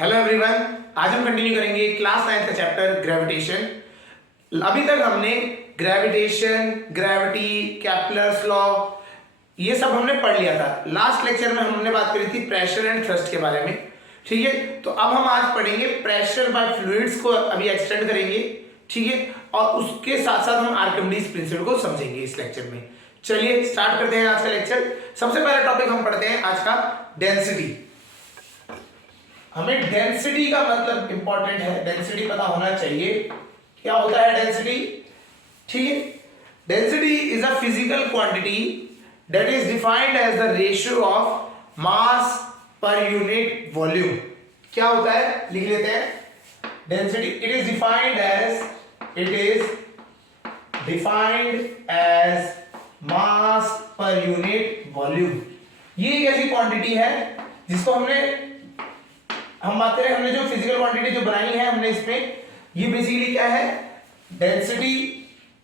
Hello everyone, आज हम continue करेंगे क्लास 9 का चैप्टर ग्रेविटेशन। अभी तक हमने ग्रेविटेशन, ग्रेविटी, केप्लर्स लॉ ये सब हमने पढ़ लिया था। लास्ट लेक्चर में हमने बात करी थी प्रेशर एंड थ्रस्ट के बारे में। ठीक है, तो अब हम आज पढ़ेंगे प्रेशर बाय फ्लूइड्स को अभी एक्सटेंड करेंगे। ठीक है, और उसके साथ साथ हम आर्किमिडीज प्रिंसिपल को समझेंगे इस लेक्चर में। चलिए स्टार्ट करते हैं आज का लेक्चर। सबसे पहला टॉपिक हम पढ़ते हैं आज का डेंसिटी। हमें डेंसिटी का मतलब इंपॉर्टेंट है, डेंसिटी पता होना चाहिए। क्या होता है डेंसिटी? ठीक है, density is a physical quantity that is defined as the ratio of mass per unit volume. क्या होता है, लिख लेते हैं। Density it is defined as mass per unit volume. ये एक ऐसी क्वांटिटी है जिसको हम बात करें, हमने जो फिजिकल क्वांटिटी जो बनाई है हमने इसमें, ये बेसिकली क्या है, डेंसिटी।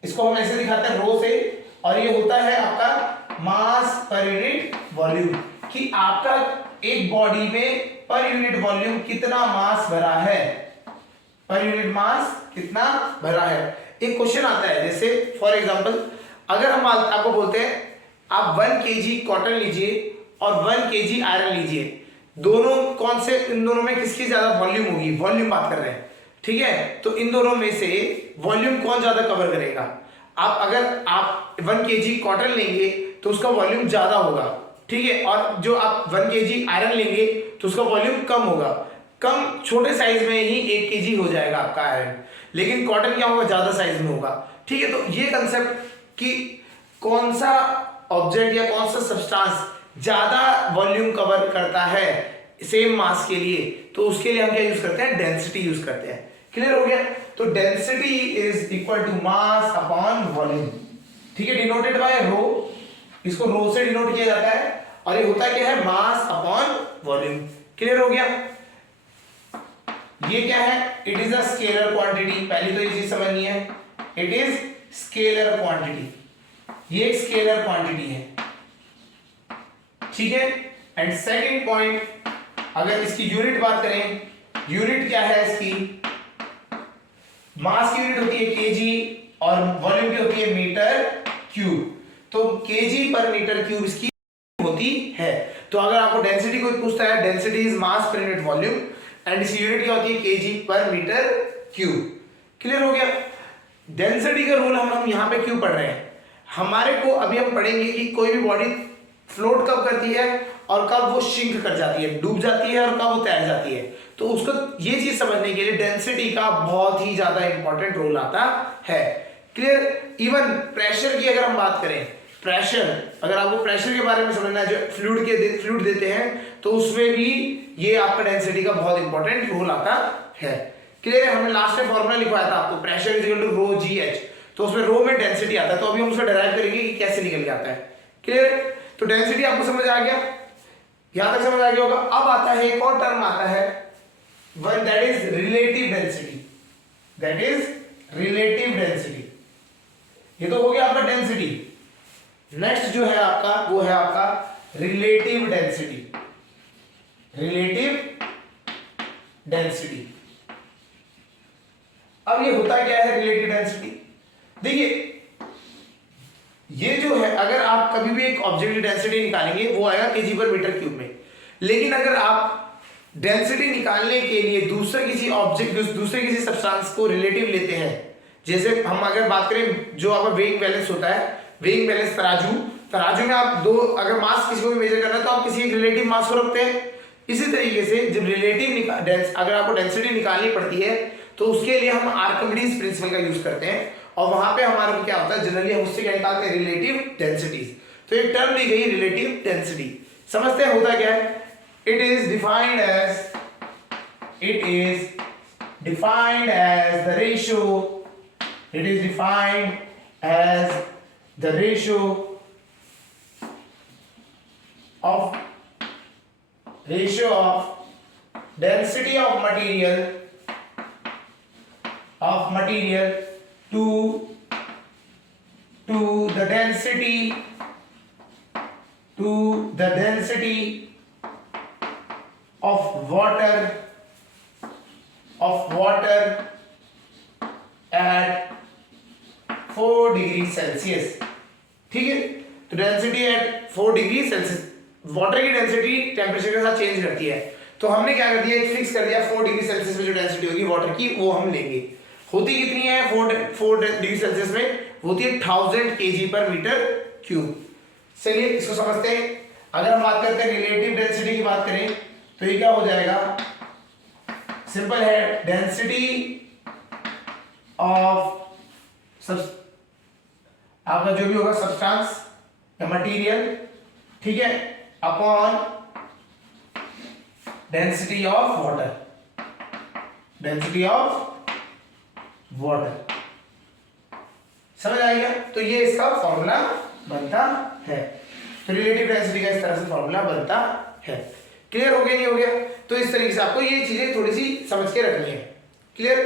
इसको हम ऐसे दिखाते हैं रो से, और ये होता है आपका मास पर यूनिट वॉल्यूम, कि आपका एक बॉडी में पर यूनिट वॉल्यूम कितना मास भरा है, पर यूनिट मास कितना भरा है। एक क्वेश्चन आता है, जैसे फॉर एग्जांपल अगर हम आपको बोलते हैं आप 1 kg कॉटन लीजिए और 1 kg आयरन लीजिए, दोनों कौन से, इन दोनों में किसकी ज्यादा वॉल्यूम होगी, वॉल्यूम बात कर रहे हैं। ठीक है, तो इन दोनों में से वॉल्यूम कौन ज्यादा कवर करेगा। अगर आप 1 kg कॉटन लेंगे तो उसका वॉल्यूम ज्यादा होगा। ठीक है, और जो आप 1 kg आयरन लेंगे तो उसका वॉल्यूम कम होगा। कम छोटे साइज में ही 1 kg हो जाएगा आपका आयरन, लेकिन कॉटन क्या होगा, ज्यादा साइज में होगा। ठीक है, तो ये कंसेप्ट कि कौन सा ऑब्जेक्ट या कौन सा सब्सटेंस ज्यादा वॉल्यूम कवर करता है सेम मास के लिए, तो उसके लिए हम क्या यूज करते हैं, डेंसिटी यूज करते हैं। क्लियर हो गया? तो density is equal to mass upon volume. ठीक है, डिनोटेड बाय रो, इसको रो से डिनोट किया जाता है, और ये होता क्या है, मास अपॉन वॉल्यूम। क्लियर हो गया? ये क्या है, it is a scalar quantity. पहली तो ये चीज समझनी है, इट इज स्केलर क्वांटिटी। ये एक स्केलर क्वांटिटी है। ठीक है, एंड सेकंड पॉइंट, अगर इसकी यूनिट बात करें, यूनिट क्या है इसकी, मास की यूनिट होती है केजी और वॉल्यूम की होती है मीटर क्यूब। तो केजी पर मीटर क्यूब इसकी होती है। तो अगर आपको डेंसिटी कोई पूछता है, density is mass per unit volume, and इसकी यूनिट क्या होती है, केजी पर मीटर क्यूब। क्लियर हो गया? डेंसिटी का रूल हम यहां पे क्यों पढ़ रहे हैं, हमारे को अभी हम पढ़ेंगे कि कोई भी बॉडी फ्लोट कब करती है और कब वो शिंक कर जाती है, डूब जाती है, और कब वो तैर जाती है। तो उसको ये चीज समझने के लिए डेंसिटी का बहुत ही ज्यादा इंपॉर्टेंट रोल आता है। क्लियर? इवन प्रेशर की अगर हम बात करें, प्रेशर, अगर आपको प्रेशर के बारे में समझना है, जो फ्लूइड देते हैं, तो उसमें भी ये आपका डेंसिटी का बहुत इंपॉर्टेंट रोल आता है। क्लियर है? हमने लास्ट में फॉर्मूला लिखवाया था आपको, pressure is equal to rho G H, तो उसमें रो में डेंसिटी आता है। तो अभी हम उसको डिराइव करेंगे कि कैसे निकल के आता है। क्लियर? तो डेंसिटी आपको समझ आ गया, यहां तक समझ आ गया होगा। अब आता है एक और टर्म आता है, one that is relative density. That is relative density. ये तो हो गया आपका डेंसिटी। नेक्स्ट जो है आपका, वो है आपका रिलेटिव डेंसिटी। रिलेटिव डेंसिटी, अब ये होता क्या है रिलेटिव डेंसिटी? देखिए, ये जो है, अगर आप कभी भी एक ऑब्जेक्ट की डेंसिटी निकालेंगे वो आएगा केजी पर मीटर क्यूब में, लेकिन अगर आप डेंसिटी निकालने के लिए दूसरे किसी सब्सटेंस को रिलेटिव लेते हैं, जैसे हम अगर बात करें जो आपका वेइंग बैलेंस होता है, वेइंग बैलेंस तराजू में आप दो, अगर मास किसी को भी मेजर करना है तो आप किसी रिलेटिव मास को रखते हैं। इसी तरीके से जब अगर आपको डेंसिटी निकालनी पड़ती है तो उसके लिए हम आर्किमिडीज प्रिंसिपल का यूज करते हैं, और वहां पे हमारे को क्या होता है, जनरली हम उससे क्या निकालते हैं, रिलेटिव डेंसिटीज। तो एक टर्म दी गई रिलेटिव डेंसिटी, समझते हैं होता क्या है। It is defined as the ratio of density of material to the density of water of water at 4 degree Celsius. ठीक है, तो density at 4 degree Celsius, water की डेंसिटी टेम्परेचर के साथ चेंज करती है, तो हमने क्या कर दिया, एक फिक्स कर दिया 4 डिग्री सेल्सियस में जो डेंसिटी होगी वाटर की वो हम लेंगे। होती कितनी है 4 डिग्री सेल्सियस में, होती है 1000 kg पर मीटर क्यूब। चलिए इसको समझते हैं। अगर हम बात करते हैं रिलेटिव डेंसिटी की बात करें तो ये क्या हो जाएगा, सिंपल है, डेंसिटी ऑफ आपका जो भी होगा सब्सटेंस या मटेरियल, ठीक है, upon density of water, density of water. समझ आएगा, तो ये इसका फॉर्मूला बनता है। तो रिलेटिव डेंसिटी का इस तरह से फॉर्मूला बनता है। क्लियर हो गया, नहीं हो गया? तो इस तरीके से आपको ये चीजें थोड़ी सी समझ के रखनी है। क्लियर?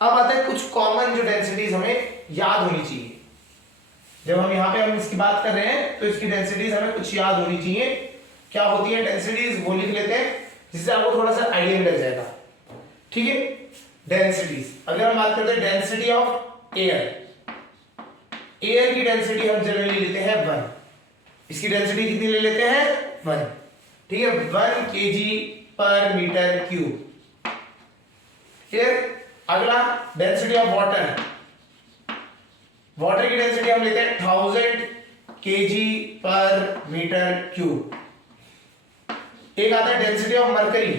अब आता है कुछ कॉमन जो डेंसिटीज हमें याद होनी चाहिए। जब हम यहाँ पे हम इसकी बात कर रहे हैं तो इसकी डेंसिटीज हमें कुछ याद होनी चाहिए। क्या होती है डेंसिटीज, वो लिख लेते हैं जिससे आपको थोड़ा सा आइडिया लग जाएगा। ठीक है, डेंसिटीज अगर हम बात करते हैं डेंसिटी ऑफ एयर, एयर की डेंसिटी हम जनरली लेते हैं 1, इसकी डेंसिटी कितनी ले लेते हैं 1, ठीक है, 1 kg पर मीटर क्यूब। क्लियर? अगला डेंसिटी ऑफ वाटर, वाटर की डेंसिटी हम लेते हैं 1000 kg पर मीटर क्यूब। एक आता है डेंसिटी ऑफ मरकरी,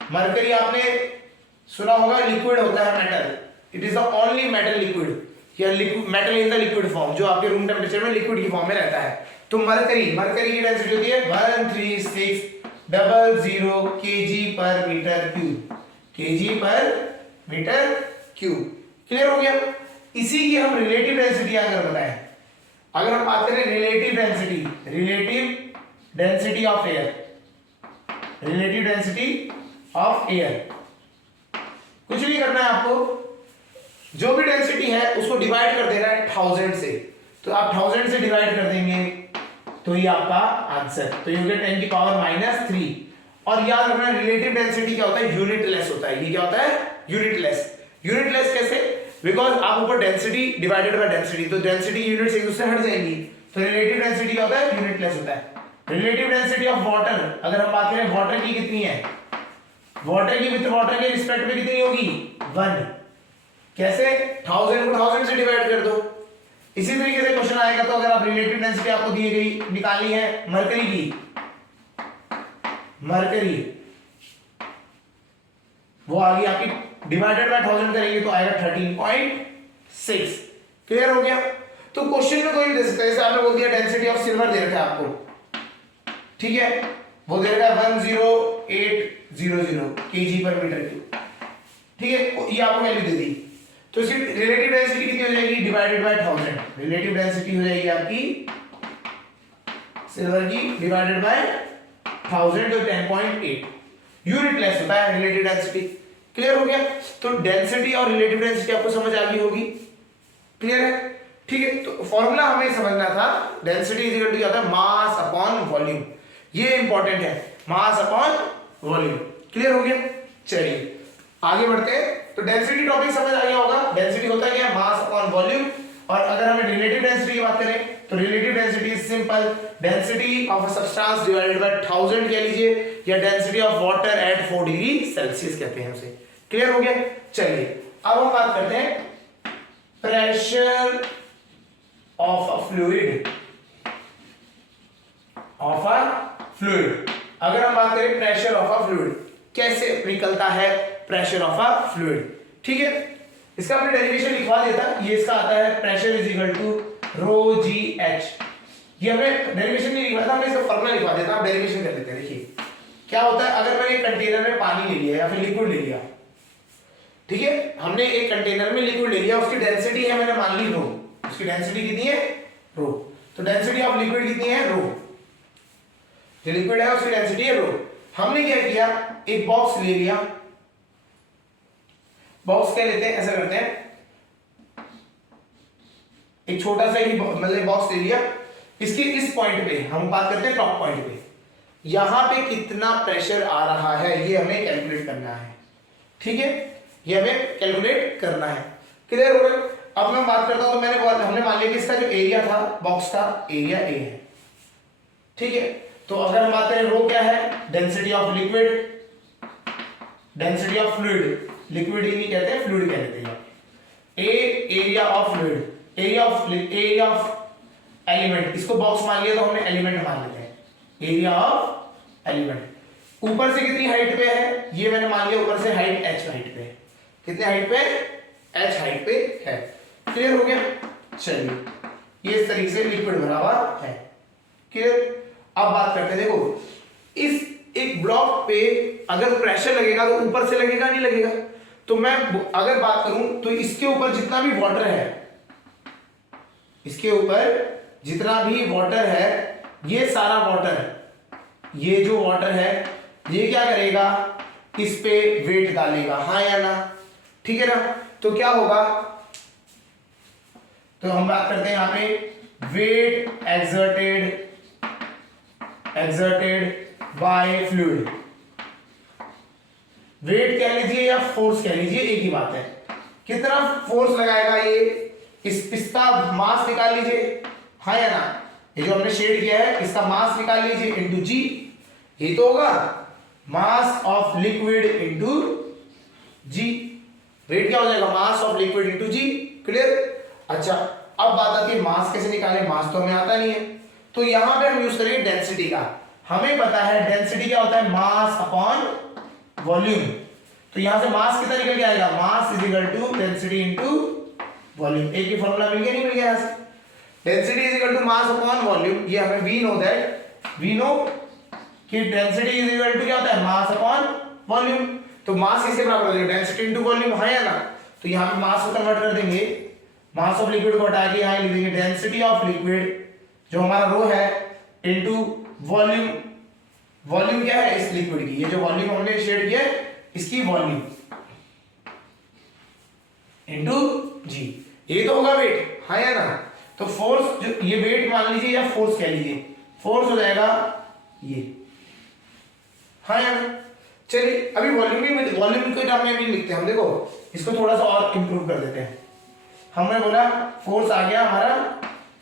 मरकरी आपने सुना होगा लिक्विड होता है metal, it is the only metal liquid या metal in the liquid form, जो आपके रूम टेम्परेचर में लिक्विड की फॉर्म में रहता है। तो मरकरी, मरकरी की डेंसिटी होती है 13600 kg पर मीटर क्यूब, kg पर मीटर क्यूब। क्लियर हो गया? इसी की हम रिलेटिव डेंसिटी अगर बताएं, अगर हम बात करें relative density, relative density of air, relative density of air, कुछ नहीं करना है आपको, जो भी डेंसिटी है उसको डिवाइड कर देना है 1000 से। तो आप 1000 से डिवाइड कर देंगे तो ये आपका आंसर, तो ये हो गया 10 की पावर -3। और याद रखना रिलेटिव डेंसिटी क्या होता है, यूनिटलेस होता है। ये क्या होता है, यूनिटलेस। यूनिटलेस कैसे? बिकॉज आप ऊपर डेंसिटी डिवाइडेड बाय डेंसिटी, तो डेंसिटी यूनिट्स एक दूसरे से हट जाएंगी, तो रिलेटिव डेंसिटी क्या होता है, यूनिटलेस होता है। रिलेटिव डेंसिटी ऑफ वाटर, अगर हम बात करें वाटर की कितनी है, वाटर की विद वाटर के रिस्पेक्ट में कितनी होगी 1। कैसे? 1000 को 1000 से डिवाइड कर दो। इसी तरीके से क्वेश्चन आएगा, तो अगर आप रिलेटिव डेंसिटी आपको दी गई निकालनी है मरकरी की, मरकरी वो आ गई आपकी, डिवाइडेड बाय 1000 करेंगे तो आएगा 13.6। क्लियर हो गया? तो क्वेश्चन में कोई भी दे सकता है, जैसे आपने बोल दिया डेंसिटी ऑफ सिल्वर दे रखा है आपको, ठीक है, वो दे रखा है 10800 kg पर मीटर क्यूब, ठीक है, ये आपको वैल्यू दे दी। तो इसकी रिलेटिव डेंसिटी कितनी हो जाएगी, डिवाइडेड बाय 1000, रिलेटिव डेंसिटी हो जाएगी आपकी सिल्वर की डिवाइडेड बाय 1000, तो 10.8। यूनिटलेस होता है रिलेटिव डेंसिटी। क्लियर हो गया? तो डेंसिटी और रिलेटिव डेंसिटी आपको समझ आ गई होगी। क्लियर है? ठीक है, तो फॉर्मूला हमें समझना था, डेंसिटी इज इक्वल टू क्या होता है, मास अपॉन वॉल्यूम। ये इंपॉर्टेंट है, मास अपॉन वॉल्यूम। क्लियर हो गया? चलिए आगे बढ़ते हैं। तो डेंसिटी टॉपिक समझ आ गया होगा, डेंसिटी होता क्या है, मास अपॉन वॉल्यूम। और अगर हमें रिलेटिव डेंसिटी की बात करें तो relative density is simple, density of a substance divided by 1000 कह लीजिए, या density of water at 4 degree Celsius कहते हैं उसे। क्लियर हो गया? चलिए अब हम बात करते हैं pressure of a fluid, of a fluid. अगर हम बात करें प्रेशर ऑफ अ फ्लूइड, कैसे निकलता है प्रेशर ऑफ अ फ्लूइड, ठीक है, इसका हमने डेरिवेशन लिखवा देता। ये इसका आता है pressure is equal to rho G H. ये हमें डेरिवेशन नहीं लिखवा था, हमने इसका फॉर्मूला लिखवा देता। आप डेरिवेशन कर लेते हैं। देखिए क्या होता है, अगर मैंने एक कंटेनर में पानी ले लिया या फिर लिक्विड ले लिया, ठीक है, हमने एक कंटेनर में लिक्विड ले लिया, उसकी डेंसिटी है मैंने मान ली रो, उसकी डेंसिटी कितनी है रो, तो डेंसिटी ऑफ लिक्विड कितनी है रो, जो लिक्विड है उसकी डेंसिटी है रो। हमने क्या किया, एक बॉक्स ले लिया, बॉक्स क्या लेते हैं, ऐसा करते हैं, एक छोटा सा ही मतलब बॉक्स ले लिया, इसके इस पॉइंट पे हम बात करते हैं टॉप पॉइंट पे, यहां पे कितना प्रेशर आ रहा है ये हमें कैलकुलेट करना है। ठीक है, ये हमें कैलकुलेट करना है। क्लियर हो गया? अब मैं बात करता हूं, तो हमने मान लिया कि इसका जो एरिया था बॉक्स का, एरिया ए है। ठीक है, तो अगर हम बात करें रो क्या है, density of liquid, density of fluid, liquid ही नहीं कहते, फ्लूइड कह देते हैं। A area of fluid, area of element, इसको बॉक्स मान लिया तो हमने एलिमेंट मान लेते हैं, एरिया ऑफ एलिमेंट। ऊपर से कितनी हाइट पे है, ये मैंने मान लिया ऊपर से हाइट h हाइट पे है। कितने हाइट पे, h हाइट पे है। क्लियर हो गया? चलिए, ये इस तरीके से लिक्विड भरा हुआ है। क्लियर? अब बात करते हैं, देखो इस एक ब्लॉक पे अगर प्रेशर लगेगा तो ऊपर से लगेगा, नहीं लगेगा? तो मैं अगर बात करूं तो इसके ऊपर जितना भी वाटर है, इसके ऊपर जितना भी वाटर है, ये सारा वाटर, ये जो वाटर है ये क्या करेगा, इस पे वेट डालेगा, हाँ या ना? ठीक है ना? तो क्या होगा, तो हम बात करते हैं यहां पे weight exerted by fluid. Weight कह लीजिए या फोर्स कह लीजिए, एक ही बात है। कितना फोर्स लगाएगा ये, इसका मास निकाल लीजिए, हाँ या ना? ये जो हमने शेड किया है इसका मास निकाल लीजिए इनटू जी, ये तो होगा mass of liquid into G. Weight क्या हो जाएगा, mass of liquid into G. Clear? अच्छा, अब बात आती है मास कैसे निकालें, मास तो हमें आता नहीं है, तो यहां पे हम यूज करेंगे डेंसिटी का। हमें पता है डेंसिटी क्या होता है, मास अपॉन वॉल्यूम। तो यहां से मास कितना निकल के आएगा, mass is equal to density into volume. एक ही फॉर्मूला मिल गया, नहीं मिल गया? यहां से density is equal to mass upon volume, ये हमें we know that, we know कि डेंसिटी इज इक्वल टू क्या होता है, मास अपॉन वॉल्यूम। तो मास किसके बराबर हो जाएगा, डेंसिटी इनटू वॉल्यूम, है या ना? तो यहां पे मास को कन्वर्ट कर देंगे, मास ऑफ लिक्विड को हटा के यहां लिख देंगे डेंसिटी ऑफ लिक्विड, जो हमारा रो है, इनटू वॉल्यूम। वॉल्यूम क्या है इस लिक्विड की, ये जो वॉल्यूम हमने शेड किया है इसकी वॉल्यूम, इनटू जी। ये तो होगा वेट, हाँ या ना? तो फोर्स, जो ये वेट मान लीजिए या फोर्स कह लीजिए, फोर्स हो जाएगा ये, हाँ या ना? चलिए, अभी वॉल्यूम को टर्म में भी लिखते हैं हम। देखो इसको थोड़ा सा और इंप्रूव कर देते हैं। हमने बोला फोर्स आ गया हमारा,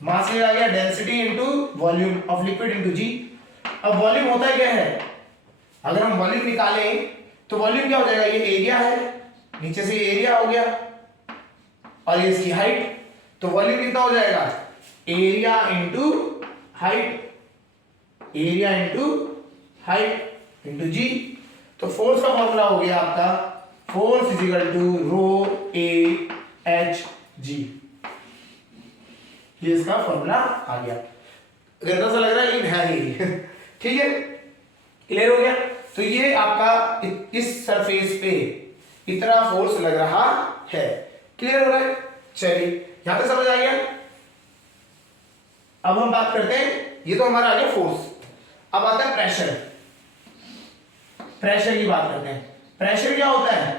मास आ गया, density into volume of liquid into g. अब वॉल्यूम होता है क्या है, अगर हम वॉल्यूम निकालें तो वॉल्यूम क्या हो जाएगा, ये एरिया है, नीचे से एरिया हो गया और ये इसकी हाइट, तो वॉल्यूम कितना हो जाएगा, area into height, area into height into g. तो फोर्स का फॉर्मूला हो गया आपका, force is equal to rho A H g. ये इसका फॉर्मूला आ गया। गंदा सा लग रहा है लेकिन है ही ठीक है, क्लियर हो गया? तो ये आपका इस सरफेस पे इतना फोर्स लग रहा है। क्लियर हो रहा है? चलिए, यहां पे समझ आ गया। अब हम बात करते हैं, ये तो हमारा आ गया फोर्स, अब आता है प्रेशर। प्रेशर की बात करते हैं। प्रेशर क्या होता है,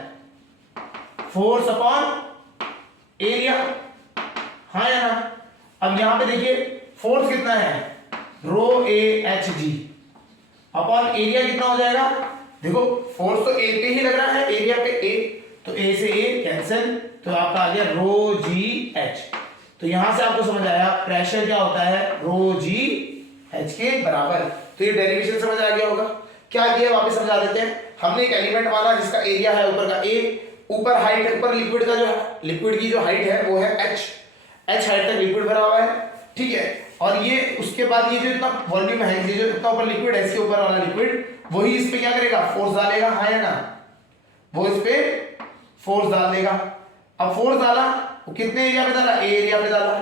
फोर्स अपॉन एरिया, हाँ या ना? अब यहां पे देखिए फोर्स कितना है, rho A H g, upon area कितना हो जाएगा, देखो फोर्स तो ए पे ही लग रहा है, एरिया पे ए, तो ए से ए कैंसिल, तो आपका आ गया रो जी एच। तो यहां से आपको समझ आया प्रेशर क्या होता है, रो जी एच के बराबर। तो ये डेरिवेशन समझ आ गया होगा। क्या किया वापस समझा देते हैं। हमने एक एलिमेंट माना जिसका एरिया है ऊपर का ए, ऊपर हाइट, ऊपर लिक्विड का जो लिक्विड की जो हाइट है वो है एच हाइट तक लिक्विड भरा हुआ है, ठीक है। और ये उसके बाद ये जो इतना वॉल्यूम है, ये जो इतना ऊपर लिक्विड है, इसके ऊपर वाला लिक्विड वही इस पे क्या करेगा, फोर्स डालेगा, हाँ या ना? वो इस पे फोर्स डाल देगा। अब फोर्स डाला, वो कितने एरिया पे डाला, ए एरिया पे डाला,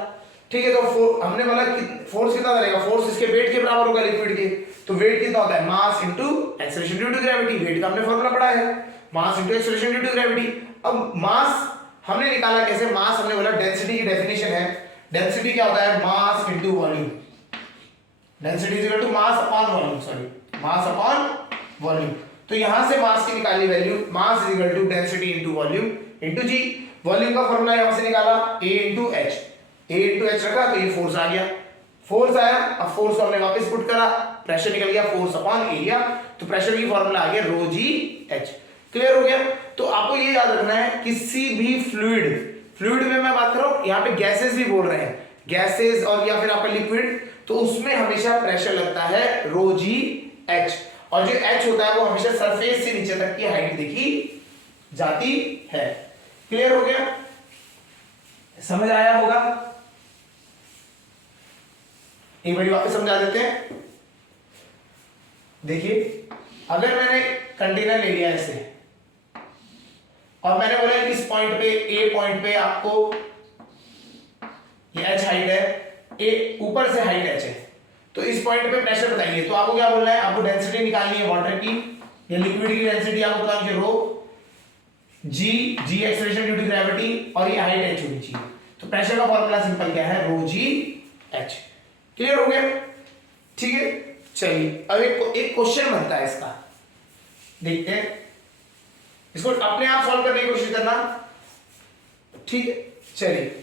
ठीक है। तो हमने बोला फोर्स कितना डालेगा, फोर्स इसके वेट के बराबर होगा लिक्विड के। तो वेट कितना होता है, mass into acceleration due to gravity. Weight का हमने फॉर्मूला पढ़ा है, mass into acceleration due to gravity. अब मास हमने निकाला कैसे, मास हमने बोला डेंसिटी की डेफिनेशन है, डेंसिटी क्या होता है, mass into volume. Density is equal to mass upon volume, sorry mass upon volume. तो यहां से मास की निकाली value, mass is equal to density into volume into G. Volume का फॉर्मूला यहां से निकाला A into H, A into H रखा तो ये फोर्स आ गया, फोर्स आया। अब फोर्स को हमने वापस पुट करा, प्रेशर निकल गया, फोर्स अपॉन एरिया। तो प्रेशर की फॉर्मूला आ गया रो जी एच। क्लियर हो गया? तो आपको ये याद रखना है किसी भी फ्लूइड में मैं बात कर रहा हूं, यहाँ पे गैसेस भी बोल रहे हैं, गैसेस और या फिर आपका लिक्विड, तो उसमें हमेशा प्रेशर लगता है रो जी एच, और जो एच होता है वो हमेशा सरफेस से नीचे तक की हाइट देखी जाती है। क्लियर हो गया, समझ आया होगा? एक बार वापस समझा देते हैं। देखिए अगर मैंने कंटेनर ले लिया ऐसे और मैंने बोला इस पॉइंट पे, ए पॉइंट पे आपको ये एच हाइट है, ए ऊपर से हाइट एच है, तो इस पॉइंट पे प्रेशर बताइए। तो आपको क्या बोलना है, आपको डेंसिटी निकालनी है वाटर की या लिक्विड की डेंसिटी, आपको बताना है रो जी, जी एक्सेलरेशन ड्यू टू ग्रेविटी, और ये हाइट एच होनी चाहिए। तो प्रेशर का फॉर्मूला सिंपल क्या है, रो जी एच। क्लियर हो गया? ठीक है, चलिए अब एक क्वेश्चन बनता है इसका, देखते हैं, इसको अपने आप सॉल्व करने की कोशिश करना। ठीक है, चलिए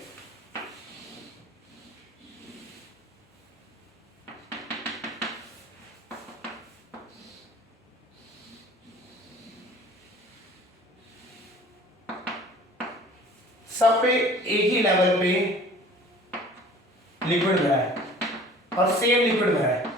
सब पे एक ही लेवल पे लिक्विड भरा है और सेम लिक्विड भरा है,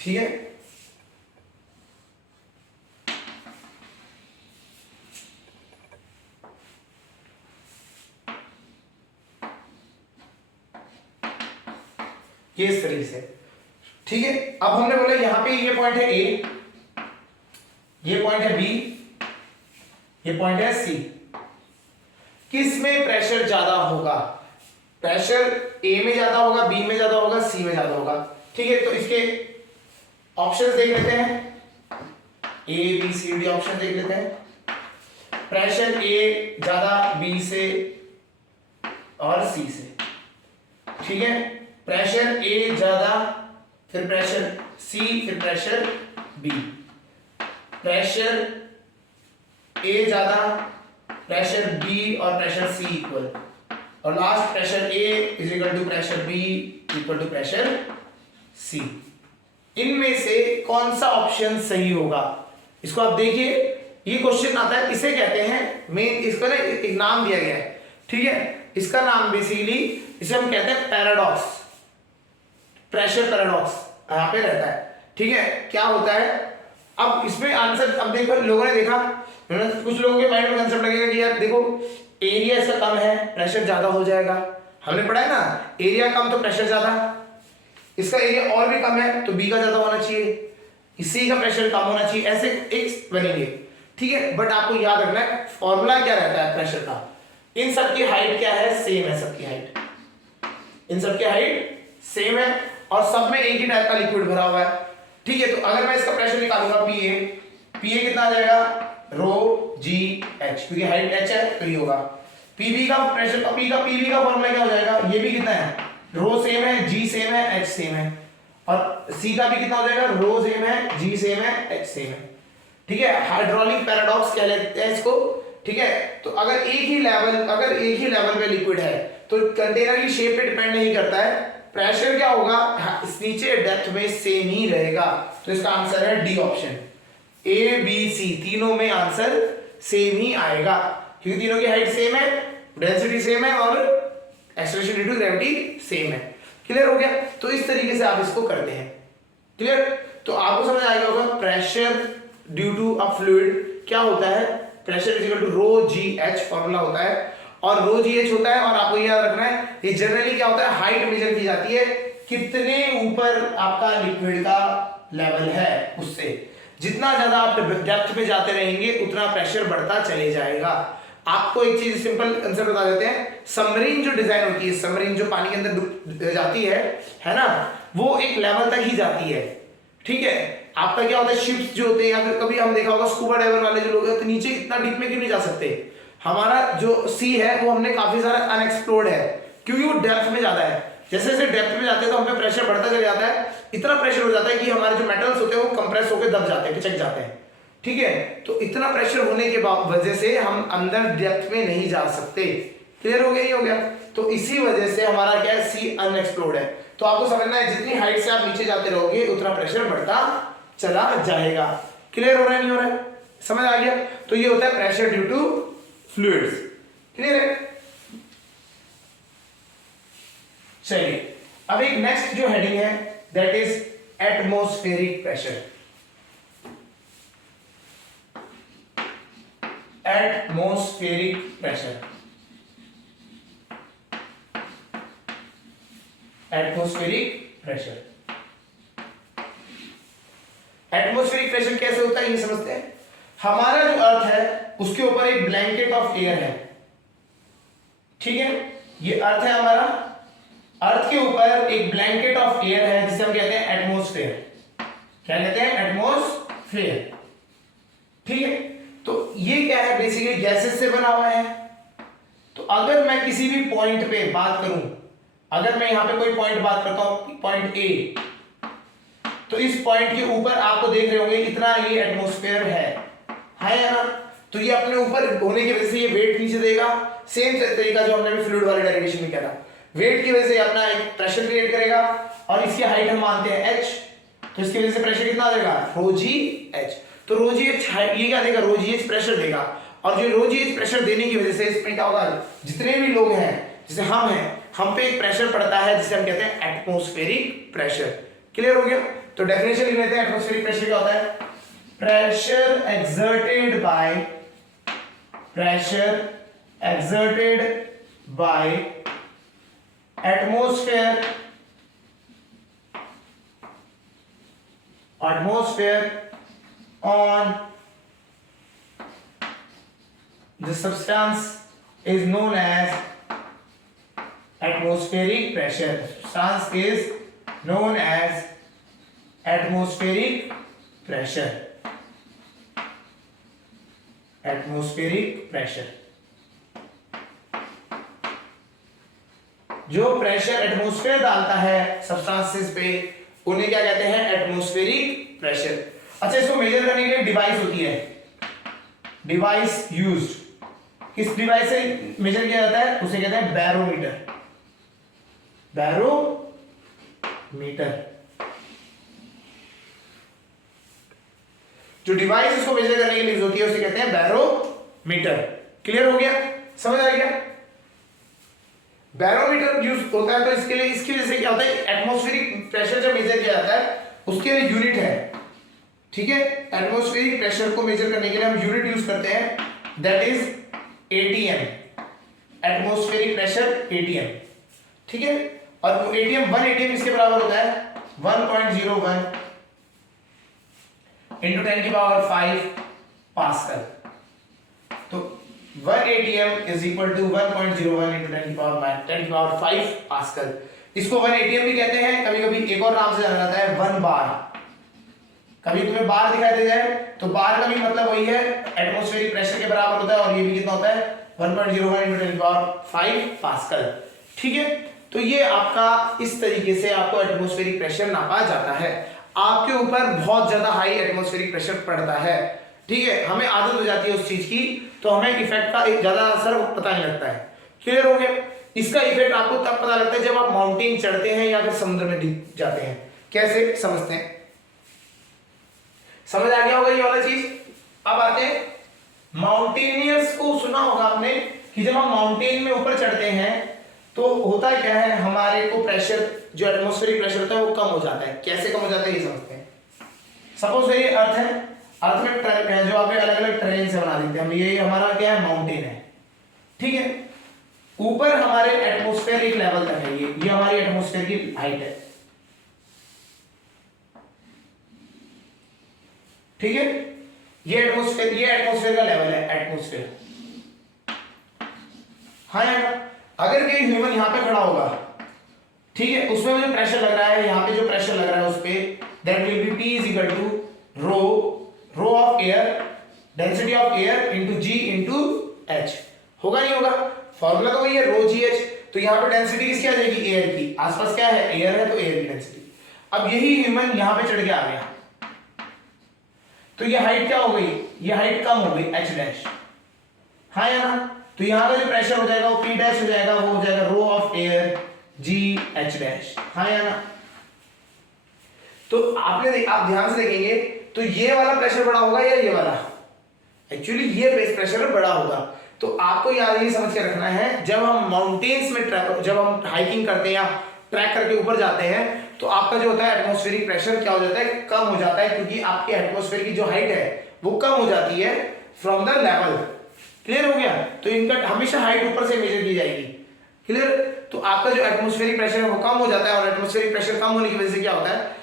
ठीक है। ये इस तरीके से, ठीक है। अब हमने बोला यहां पे ये पॉइंट है ए, ये पॉइंट है बी, ये पॉइंट है सी। किस में प्रेशर ज्यादा होगा? प्रेशर ए में ज्यादा होगा, बी में ज्यादा होगा, सी में ज्यादा होगा। ठीक है, तो इसके ऑप्शंस देख लेते हैं, A B C D option देख लेते हैं। प्रेशर ए ज्यादा बी से और सी से, ठीक है। प्रेशर ए ज्यादा, फिर प्रेशर सी, फिर प्रेशर बी। प्रेशर ए ज्यादा, प्रेशर बी और प्रेशर सी इक्वल, और last pressure A is equal to pressure B equal to pressure C. इनमें से कौन सा ऑप्शन सही होगा? इसको आप देखिए, ये क्वेश्चन आता है, इसे कहते हैं मेन, इसका ना एक नाम दिया गया है, ठीक है। इसका नाम बेसिकली इसे हम कहते हैं पैराडॉक्स, प्रेशर पैराडॉक्स यहां पे रहता है, ठीक है। क्या होता है अब इसमें आंसर, अब देखो लोगों ने देखा, कुछ लोगों के माइंड में कंसेप्ट लगेगा कि यार देखो एरिया इसका कम है, प्रेशर ज्यादा हो जाएगा। हमने पढ़ा है ना, एरिया कम तो प्रेशर ज्यादा, इसका एरिया और भी कम है तो बी का ज्यादा होना चाहिए, सी का प्रेशर कम होना चाहिए, ऐसे एक बनेंगे, ठीक है। बट आपको याद रखना है फॉर्मूला क्या रहता है प्रेशर का। इन सब की हाइट क्या है, सेम है सबकी हाइट, इन सब की हाइट सेम है और सब में एक ही टाइप का लिक्विड भरा हुआ है, ठीक है। तो अगर मैं इसका प्रेशर निकालूंगा पीए, पीए कितना आ जाएगा, रो जी एच, क्योंकि हाइट एच है तो ये होगा। पीबी का प्रेशर, पीबी का फॉर्मूला क्या हो जाएगा, ये भी कितना है, रो सेम है, जी सेम है, एच सेम है, और सी का भी कितना हो जाएगा, रो सेम है, जी सेम है, एच सेम है, ठीक है। हाइड्रोलिक पैराडॉक्स कह लेते हैं इसको, ठीक है। तो अगर एक ही लेवल पे लिक्विड है तो कंटेनर की शेप पे डिपेंड नहीं करता है, प्रेशर क्या होगा इस नीचे डेप्थ में सेम ही रहेगा। तो इसका आंसर है D option, A B C तीनों में आंसर सेम ही आएगा, क्योंकि तीनों की हाइट सेम है, डेंसिटी सेम है और acceleration due to gravity same है। क्लियर हो गया? तो इस तरीके से आप इसको करते हैं। क्लियर? तो आपको समझ आएगा होगा pressure due to a fluid क्या होता है, pressure is equal to rho G H formula होता है, और रो जी एच होता है। और आपको याद रखना है ये जनरली क्या होता है, हाइट मेजर की जाती है, कितने ऊपर आपका लिक्विड का लेवल है उससे, जितना ज्यादा आप डेप्थ पे जाते रहेंगे उतना प्रेशर बढ़ता चले जाएगा। आपको एक चीज सिंपल आंसर बता देते हैं, सबमरीन जो डिजाइन होती है, सबमरीन जो पानी के अंदर डूब जाती है ना, वो एक लेवल तक ही जाती है, ठीक है। आपका क्या होता है, शिप्स जो होते हैं या फिर कभी हम देखा होगा स्कूबा डाइवर वाले जो लोग हैं तो नीचे इतना डीप में क्यों नहीं जा सकते, हमारा जो सी है वो हमने काफी सारा अनएक्सप्लोर्ड है क्योंकि वो डेप्थ में ज्यादा है। जैसे जैसे डेप्थ में जाते हैं तो हमें प्रेशर बढ़ता चला जाता है, इतना प्रेशर हो जाता है कि हमारे जो मेटल्स होते हैं वो कंप्रेस होकर दब जाते हैं, पिचक जाते हैं। ठीक है, तो इतना प्रेशर होने के वजह से हम अंदर डेप्थ में नहीं जा सकते। क्लियर हो गया? नहीं हो गया? तो इसी वजह से हमारा क्या है, सी अनएक्सप्लोर्ड है। तो आपको समझना है जितनी हाइट से आप नीचे जाते रहोगे उतना प्रेशर बढ़ता चला जाएगा। क्लियर हो रहा है? नहीं हो रहा है? समझ आ गया? तो ये होता है pressure due to fluids. Clear है? चलिए अब एक नेक्स्ट जो हेडिंग है that is atmospheric pressure. Atmospheric pressure, atmospheric pressure. Atmospheric pressure कैसे होता है ये समझते हैं। हमारा जो अर्थ है उसके ऊपर एक ब्लैंकेट ऑफ एयर है। ठीक है, ये अर्थ है हमारा, अर्थ के ऊपर एक ब्लैंकेट ऑफ एयर है जिसे हम कहते हैं एटमॉस्फेयर। क्या कहते हैं? एटमॉस्फेयर। ठीक है, तो ये क्या है, बेसिकली गैसेस से बना हुआ है। तो अगर मैं किसी भी पॉइंट पे बात करूं, अगर मैं यहां पे कोई पॉइंट बात करता हूं, पॉइंट ए, तो इस पॉइंट के ऊपर आपको देख रहे होंगे इतना ये एटमॉस्फेयर है या ना? तो ये अपने ऊपर होने की वजह से ये वेट नीचे देगा। सेम तरीका जो हमने भी फ्लूइड वाले डेरिवेशन में किया था, वेट की वजह से अपना एक प्रेशर क्रिएट करेगा और इसकी हाइट हम मानते हैं h, तो इसकी वजह से प्रेशर कितना आ जाएगा? रो जी एच। तो रो जी एच ये क्या देगा? रो जी एच प्रेशर देगा। और जो रो जी एच प्रेशर देने की वजह से इसमें क्या होगा, जितने भी लोग हैं, जैसे हम हैं, हम पे एक प्रेशर पड़ता है जिसे हम कहते हैं एटमॉस्फेरिक प्रेशर। क्लियर हो गया? तो डेफिनेशन लिख लेते हैं एटमॉस्फेरिक प्रेशर क्या होता है? Pressure exerted by atmosphere on the substance is known as atmospheric pressure. Substance is known as atmospheric pressure. Atmospheric pressure. जो प्रेशर एटमॉस्फेयर डालता है सब्सटेंसेस पे उन्हें क्या कहते हैं? Atmospheric pressure. अच्छा, इसको मेजर करने के लिए डिवाइस होती है, डिवाइस यूज्ड। किस डिवाइस से मेजर किया जाता है? उसे कहते हैं बैरोमीटर। बैरोमीटर जो डिवाइस इसको मेजर करने के लिए यूज होती है उसे कहते हैं बैरोमीटर। क्लियर हो गया? समझ आ गया? बैरोमीटर यूज होता है तो इसके लिए, इसकी वजह से क्या होता है, एटमॉस्फेरिक प्रेशर जब मेजर किया जाता है उसके लिए यूनिट है। ठीक है, एटमॉस्फेरिक प्रेशर को मेजर करने के लिए हम यूनिट यूज करते हैं, that is ATM. Atmospheric pressure ATM. ठीक है, और एटीएम 1 एटीएम इसके बराबर होता है 1.01 into 10 की पावर 5 पास्कल। तो 1 atm is equal to 1.01 into 10 की पावर 5 पास्कल। इसको 1 atm भी कहते हैं, कभी कभी एक और नाम से जाना जाता है 1 बार। कभी तुम्हें बार दिखाई दे जाए तो बार का भी मतलब वही है, एटमॉस्फेरिक प्रेशर के बराबर होता है, और ये भी कितना होता है 1.01 into 10 की पावर 5 पास्कल। ठीक है, तो ये आपका इस तरीके से आपको एटमॉस्फेरिक प्रेशर नापा जाता है। आपके ऊपर बहुत ज्यादा हाई एटमॉस्फेरिक प्रेशर पड़ता है, ठीक है, हमें आदत हो जाती है उस चीज की, तो हमें इफेक्ट का एक ज्यादा असर पता नहीं लगता है। क्लियर हो गया? इसका इफेक्ट आपको तब पता लगता है जब आप माउंटेन चढ़ते हैं या फिर समुद्र में जाते हैं। कैसे समझते हैं? समझ आ गया होगा ये वाला चीज। अब आते हैं माउंटेनियर्स को, सुना होगा आपने कि जब हम माउंटेन में ऊपर चढ़ते हैं तो होता क्या है, हमारे को प्रेशर, जो एटमॉस्फेरिक प्रेशर होता है वो कम हो जाता है। कैसे कम हो जाता है ये समझते हैं। सपोज ये अर्थ है, अर्थ में ट्रेन है जो आप अलग अलग ट्रेन से बना देते हैं हम, ये हमारा क्या है, माउंटेन है। ठीक है, ऊपर हमारे एटमॉस्फेयर एक लेवल तक है, ये हमारी एटमॉस्फेयर की हाइट है। ठीक है, ये एटमॉस्फेयर का लेवल है, एटमॉस्फेयर। हाँ यार, अगर कोई ह्यूमन यहाँ पे खड़ा होगा, ठीक है, उसमें मुझे प्रेशर लग रहा है, यहाँ पे जो प्रेशर लग रहा है उस पे, that will be P is equal to rho of air, density of air into G into H। होगा नहीं होगा? फॉर्मूला तो वही है, रो जी एच। तो यहाँ पे डेंसिटी किसकी आ जाएगी, एयर की, आसपास क्या है, एयर है, तो एयर की डेंसिटी। अब यही ह्यूमन यहाँ पे चढ़ के आ गया, तो ये हाइट क्या हो गई, ये हाइट कम हो गई h डैश, हाँ या ना। तो यहाँ का जो प्रेशर हो जाएगा वो P डैश हो जाएगा, वो हो जाएगा rho of air G h dash, हाँ या ना। तो आप ध्यान से देखेंगे तो ये वाला प्रेशर बड़ा होगा या ये वाला, एक्चुअली ये बेस प्रेशर बड़ा होगा। तो आपको याद ये समझ के रखना है, जब हम माउंटेन्स में जब हम हाइकिंग करते हैं या ट्रैक करके ऊपर जाते हैं तो आपका जो होता है एटमॉस्फेरिक प्रेशर क्या हो जाता है, कम हो जाता है, क्योंकि आपके एटमॉस्फेयर की जो हाइट है वो कम हो जाती है फ्रॉम द लेवल। क्लियर हो गया। तो इनका हमेशा हाइट ऊपर से मेजर की जाएगी। क्लियर। तो आपका जो एटमॉस्फेरिक प्रेशर है वो कम हो जाता है, और एटमॉस्फेरिक प्रेशर कम होने की वजह से क्या होता है,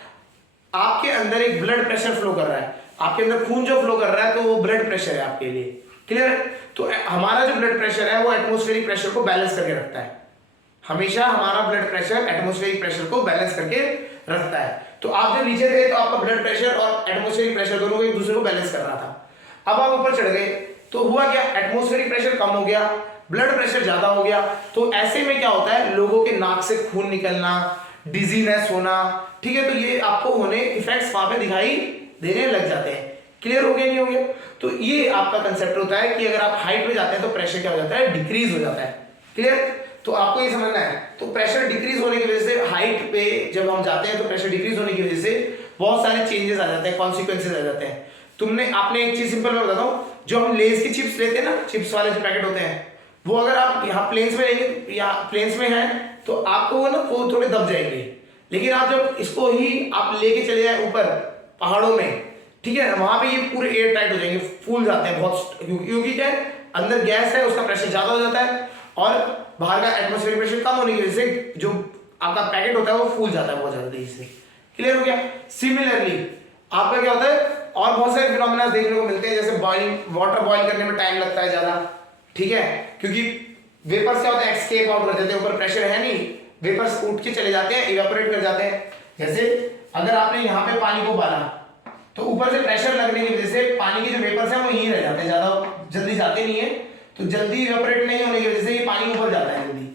आपके अंदर एक ब्लड प्रेशर फ्लो कर रहा है, आपके अंदर खून जो फ्लो कर रहा है तो वो ब्लड प्रेशर है आपके लिए। क्लियर। तो हमारा जो ब्लड प्रेशर है वो एटमॉस्फेरिक प्रेशर को बैलेंस करके रखता है, हमेशा हमारा ब्लड प्रेशर एटमॉस्फेरिक प्रेशर को बैलेंस करके रखता है। तो आप जब नीचे थे तो आपका ब्लड प्रेशर और एटमॉस्फेरिक प्रेशर दोनों एक दूसरे को बैलेंस कर रहा था। अब आप ऊपर चढ़ गए तो हुआ क्या, एटमॉस्फेरिक प्रेशर कम हो गया, ब्लड प्रेशर ज्यादा हो गया। तो ऐसे में क्या होता है, लोगों के नाक से खून निकलना, डिजीनेस होना, ठीक है, तो ये आपको होने इफेक्ट्स वहां पे दिखाई देने लग जाते हैं। क्लियर हो गया, नहीं हो गया। तो ये आपका कंसेप्ट होता है कि अगर आप हाइट पे जाते हैं तो प्रेशर क्या हो जाता है, डिक्रीज हो जाता है। क्लियर। तो आपको ये समझना है, तो प्रेशर डिक्रीज होने की वजह से हाइट पे जब हम जाते हैं तो प्रेशर डिक्रीज होने की वजह से बहुत सारे चेंजेस आ जाते हैं, कॉन्सिक्वेंसेज आ जाते हैं। आपने एक चीज सिंपल मैं बताता हूँ, जो हम लेज की चिप्स लेते हैं ना, चिप्स वाले जो पैकेट होते हैं, वो अगर आप यहाँ प्लेन्स में लेंगे या प्लेन्स में है तो आपको वो ना वो थोड़े दब जाएंगे, लेकिन आप जब इसको ही आप लेके चले जाए ऊपर पहाड़ों में, ठीक है, वहां पे ये पूरे एयर टाइट हो जाएंगे, फूल जाते हैं बहुत, क्योंकि क्या है, अंदर गैस है, उसका प्रेशर ज्यादा हो जाता है, और बाहर का एटमॉस्फेरिक प्रेशर कम होने की वजह से जो आपका पैकेट होता है वो फूल जाता है बहुत ज्यादा तेजी से। क्लियर हो गया। सिमिलरली आपका क्या होता है, और बहुत सारे फिनोमेना देखने को मिलते हैं, जैसे वाटर बॉईल करने में टाइम लगता है ज्यादा, ठीक है, क्योंकि वेपर्स क्या होता है, एस्केप आउट कर देते हैं, ऊपर प्रेशर है नहीं, वेपर्स उठ के चले जाते हैं, इवेपोरेट कर जाते हैं। जैसे अगर आपने यहाँ पे पानी को उबाला तो ऊपर से प्रेशर लगने की वजह से पानी के जो वेपर्स हैं वो यहीं रह जाते हैं, ज्यादा जल्दी जाते नहीं है, तो जल्दी इवेपोरेट नहीं होने की वजह से ये पानी ऊपर जाता है जल्दी।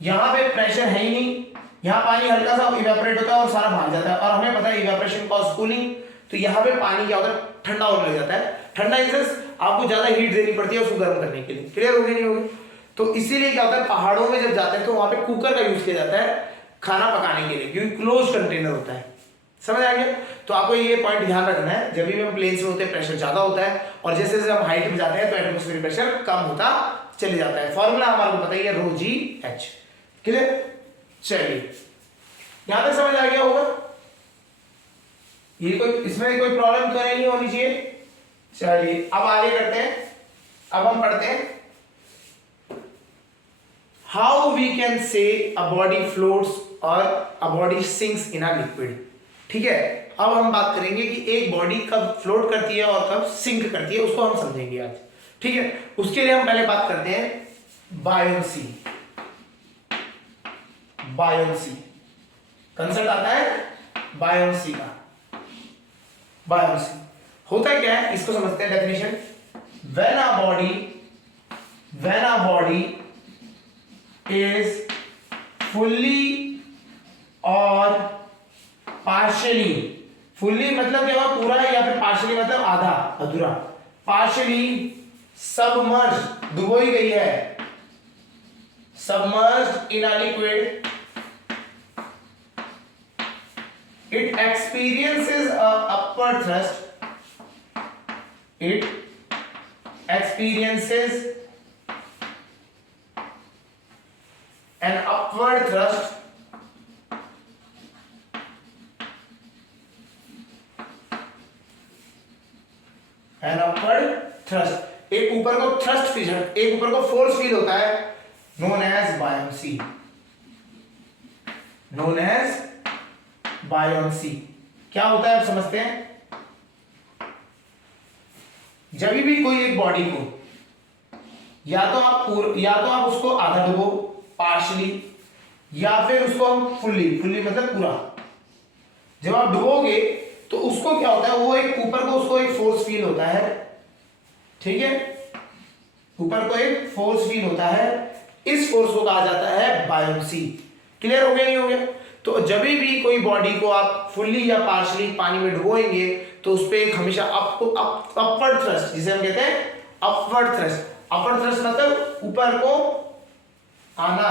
यहाँ पे प्रेशर है ही नहीं, यहाँ पानी हल्का सा इवेपोरेट होता है और सारा भाग जाता है, और हमें पता है इवेपोरेशन कॉज कूलिंग, तो यहाँ पे पानी क्या होता है, ठंडा होने लग जाता है। ठंडा इन सेंस आपको ज्यादा हीट देनी पड़ती है उसको गर्म करने के लिए। क्लियर हो गया, नहीं हो गया। तो इसीलिए क्या होता है, पहाड़ों में जब जाते हैं तो वहां पे कुकर का यूज किया जाता है खाना पकाने के लिए, क्योंकि क्लोज कंटेनर होता है। समझ आ गया। तो आपको ये पॉइंट ध्यान रखना है, जब भी हम प्लेन्स में होते हैं प्रेशर ज्यादा होता है, और जैसे जैसे हम हाइट में जाते हैं तो एटमॉस्फेरिक प्रेशर कम होता चले जाता है। फॉर्मूला हमारे को पता ही है, रो जी एच। क्लियर। चलिए यहां तक समझ आ गया होगा, ये कोई इसमें कोई प्रॉब्लम तो नहीं होनी चाहिए। चलिए अब आगे करते हैं, अब हम पढ़ते हैं how we can say a body floats और a body sinks in a liquid. ठीक है, अब हम बात करेंगे कि एक बॉडी कब फ्लोट करती है और कब सिंक करती है, उसको हम समझेंगे आज। ठीक है, उसके लिए हम पहले बात करते हैं बायोन्सी। बायोन्सी कंसेप्ट आता है बायोन्सी का। बायोन्सी होता है क्या है, इसको समझते हैं definition. When a body is fully और पार्शियली, फुल्ली मतलब क्या हुआ, पूरा, या फिर पार्शियली मतलब आधा अधूरा, पार्शियली सबमर्ज डुबोई गई है, submerged in a liquid, it experiences a upward thrust, it experiences an upward thrust एक ऊपर को थ्रस्ट फील, एक ऊपर को फोर्स फील होता है, known as buoyancy, known as buoyancy. क्या होता है आप समझते हैं, जब भी कोई एक बॉडी को या तो आप उसको आधा डुबो पार्शली, या फिर उसको हम फुल्ली मतलब पूरा, जब आप डुबोगे तो उसको क्या होता है, वो एक ऊपर को उसको एक फोर्स फील होता है। ठीक है, ऊपर को एक फोर्स फील होता है, इस फोर्स को कहा जाता है बायोंसी। क्लियर हो गया नहीं हो गया? तो जब भी कोई बॉडी को आप फुल्ली या पार्शली पानी में डुबोएंगे तो उस पे हमेशा अपवर्ड थ्रस्ट, जिसे हम कहते हैं अपवर्ड थ्रस्ट। अपवर्ड थ्रस्ट मतलब ऊपर को आना,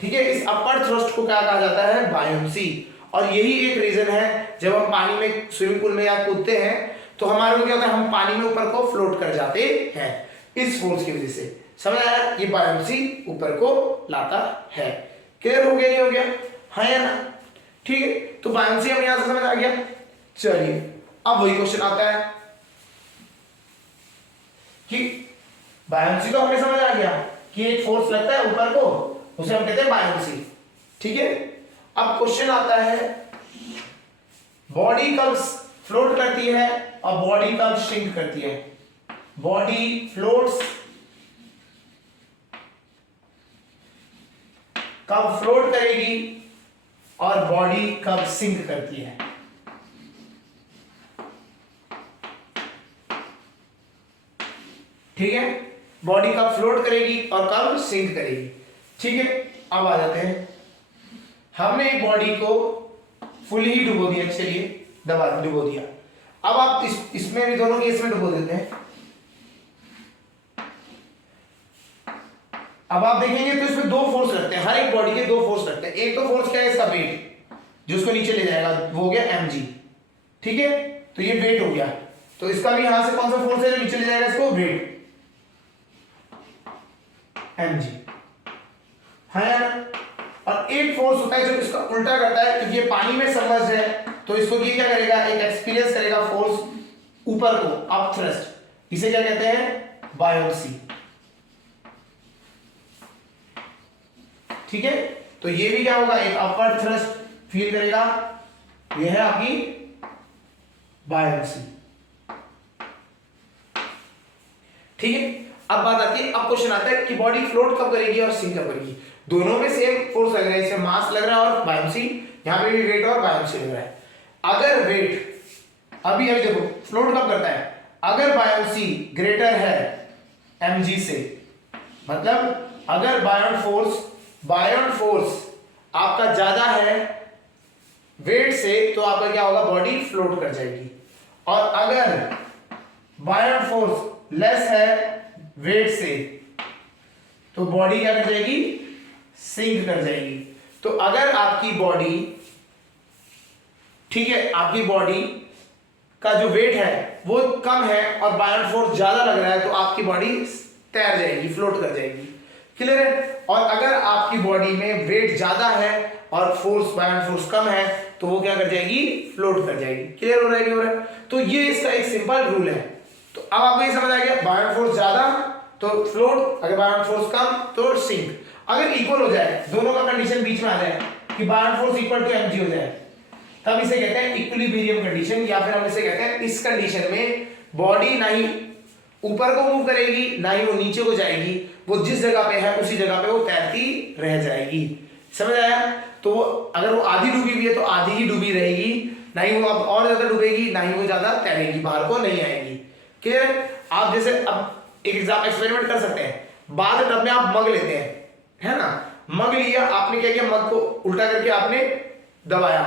ठीक है। इस अपवर्ड थ्रस्ट को क्या कहा जाता है? बायोंसी। और यही एक रीजन है जब हम पानी में स्विमिंग पूल में या कूदते हैं तो हमारे को क्या होता है, हम पानी में ऊपर को फ्लोट कर जाते हैं इस फोर्स की वजह से। समझ आया? ये बायोंसी ऊपर को लाता है। क्लियर हो गया नहीं हो गया? हाँ या ना? ठीक है, तो बायोंसी हम यहां से समझ आ गया। चलिए अब वही क्वेश्चन आता है कि बायोंसी तो हमें समझ आ गया कि एक फोर्स लगता है ऊपर को, उसे हम कहते हैं बायोंसी। ठीक है, अब क्वेश्चन आता है बॉडी कब फ्लोट करती है और बॉडी कब श्रिंक करती है? बॉडी फ्लोट्स कब फ्लोट करेगी और बॉडी कब सिंक करती है? ठीक है, बॉडी कब फ्लोट करेगी और कब सिंक करेगी। ठीक है, अब आ जाते हैं। हमने एक बॉडी को फुल ही डुबो दिया, चलिए दबा डुबो दिया। अब आप इसमें भी दोनों केस में डुबो देते हैं। अब आप देखेंगे तो इसमें दो फोर्स लगते हैं, हर एक बॉडी के दो फोर्स लगते हैं। एक तो फोर्स क्या है? इसका वेट जो उसको नीचे ले जाएगा, वो हो गया mg। ठीक है, तो ये वेट हो गया। तो इसका भी यहां से कौन सा फोर्स है जो नीचे ले जाएगा इसको? Weight mg। हाँ, और एक फोर्स होता है जो इसका उल्टा करता है, क्योंकि ये पानी में सबमर्ज्ड है तो इसको ये क्या करेगा? एक एक्सपीरियंस करेगा फोर्स ऊपर को, अप थ्रस्ट। इसे क्या कहते हैं? बायोंसी। ठीक है, तो ये भी क्या होगा? एक अपवर्ड थ्रस्ट फील करेगा। ये है आपकी बायोंसी। ठीक है, अब बात आती है, अब क्वेश्चन आता है कि बॉडी फ्लोट कब करेगी और सिंक कब करेगी। दोनों में सेम फोर्स लग रहा है, इसमें मास लग रहा है और बायोंसी, यहां पे भी वेट और बायोंसी लग रहा है। अगर वेट अभी देखो फ्लोट कब करता है? अगर बायोंसी ग्रेटर है mg से, मतलब अगर बायोन फोर्स आपका ज्यादा है वेट से, तो आपका क्या होगा? बॉडी फ्लोट कर जाएगी। और अगर बायोन फोर्स लेस है वेट से, तो बॉडी क्या कर जाएगी? सिंक कर जाएगी। तो अगर आपकी बॉडी, ठीक है, आपकी बॉडी का जो वेट है वो कम है और बायोन फोर्स ज्यादा लग रहा है, तो आपकी बॉडी तैर जाएगी, फ्लोट कर जाएगी। क्लियर है? और अगर आपकी बॉडी में वेट ज्यादा है और बायोन फोर्स कम है, तो वो क्या कर जाएगी? फ्लोट कर जाएगी। क्लियर हो रहा है? नहीं हो रहा है? तो ये इसका एक सिंपल रूल है। तो अब आपको ये समझ आ गया, बायोन फोर्स ज्यादा तो फ्लोट, अगर बायोन फोर्स कम तो सिंक। अगर इक्वल हो जाए, दोनों का कंडीशन बीच में आ जाए कि बायोन फोर्स इक्वल टू mg हो जाए, तब इसे कहते हैं इक्विलिब्रियम कंडीशन, या फिर हम इसे कहते हैं इस कंडीशन में बॉडी ना ही ऊपर को मूव करेगी ना ही वो नीचे को जाएगी, वो जिस जगह पे है उसी जगह पे वो तैरती रह जाएगी। समझ आया? तो अगर वो आधी डूबी हुई है तो आधी ही डूबी रहेगी, ना ही वो अब और ज्यादा डूबेगी ना ही वो ज्यादा तैरेगी, बाहर को नहीं आएगी। क्लियर? आप जैसे अब एक एक्सपेरिमेंट कर सकते हैं, बाद टब में आप मग लेते हैं, है ना, मग लिया आपने, क्या किया? मग को उल्टा करके आपने दबाया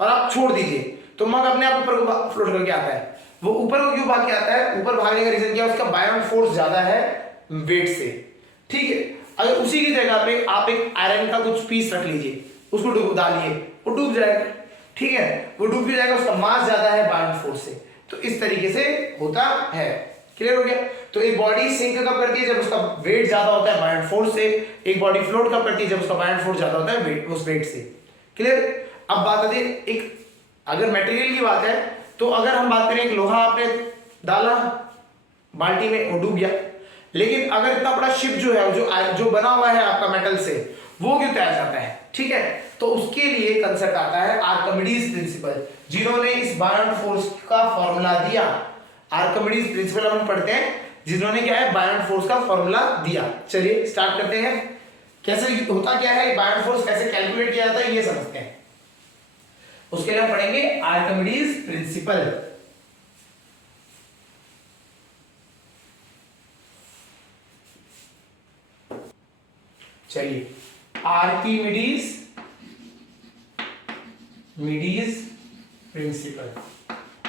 और आप छोड़ दीजिए, तो मग अपने आप ऊपर को फ्लोट करके आता है। वो ऊपर को क्यों भाग के आता है? ऊपर भागने का रीजन क्या है? उसका बायोन फोर्स ज्यादा है वेट से। ठीक है, अगर उसी की जगह पे आप एक आयरन का कुछ पीस रख लीजिए, उसको डूब डालिए, वो डूब जाएगा। ठीक है, वो डूब भी जाएगा, उसका मास ज्यादा है बायोन फोर्स से। तो इस तरीके से होता है। क्लियर हो गया? तो एक बॉडी सिंक कब करती है? जब उसका वेट ज्यादा होता है बायोन फोर्स से। एक बॉडी फ्लोट कब करती है? जब उसका बायोन फोर्स ज्यादा होता है वेट, उस वेट से। क्लियर? अब बात आती है, एक अगर मटेरियल की बात है, तो अगर हम बात करें, एक लोहा आपने डाला बाल्टी में, वो डूब गया, लेकिन अगर इतना बड़ा शिप जो है, जो बना हुआ है आपका मेटल से, वो क्यों तैर जाता है? ठीक है, तो उसके लिए कंसेप्ट आता है आर्किमिडीज प्रिंसिपल, जिन्होंने इस बायोन फोर्स का फॉर्मूला दिया। आर्किमिडीज प्रिंसिपल हम पढ़ते हैं, जिन्होंने क्या है? बायोन फोर्स का फॉर्मूला दिया। चलिए स्टार्ट करते हैं। कैसे होता क्या है, बायोन फोर्स कैसे कैलकुलेट किया जाता है, ये समझते हैं। उसके लिए हम पढ़ेंगे आर्किमिडीज प्रिंसिपल। चलिए आर्किमिडीज प्रिंसिपल,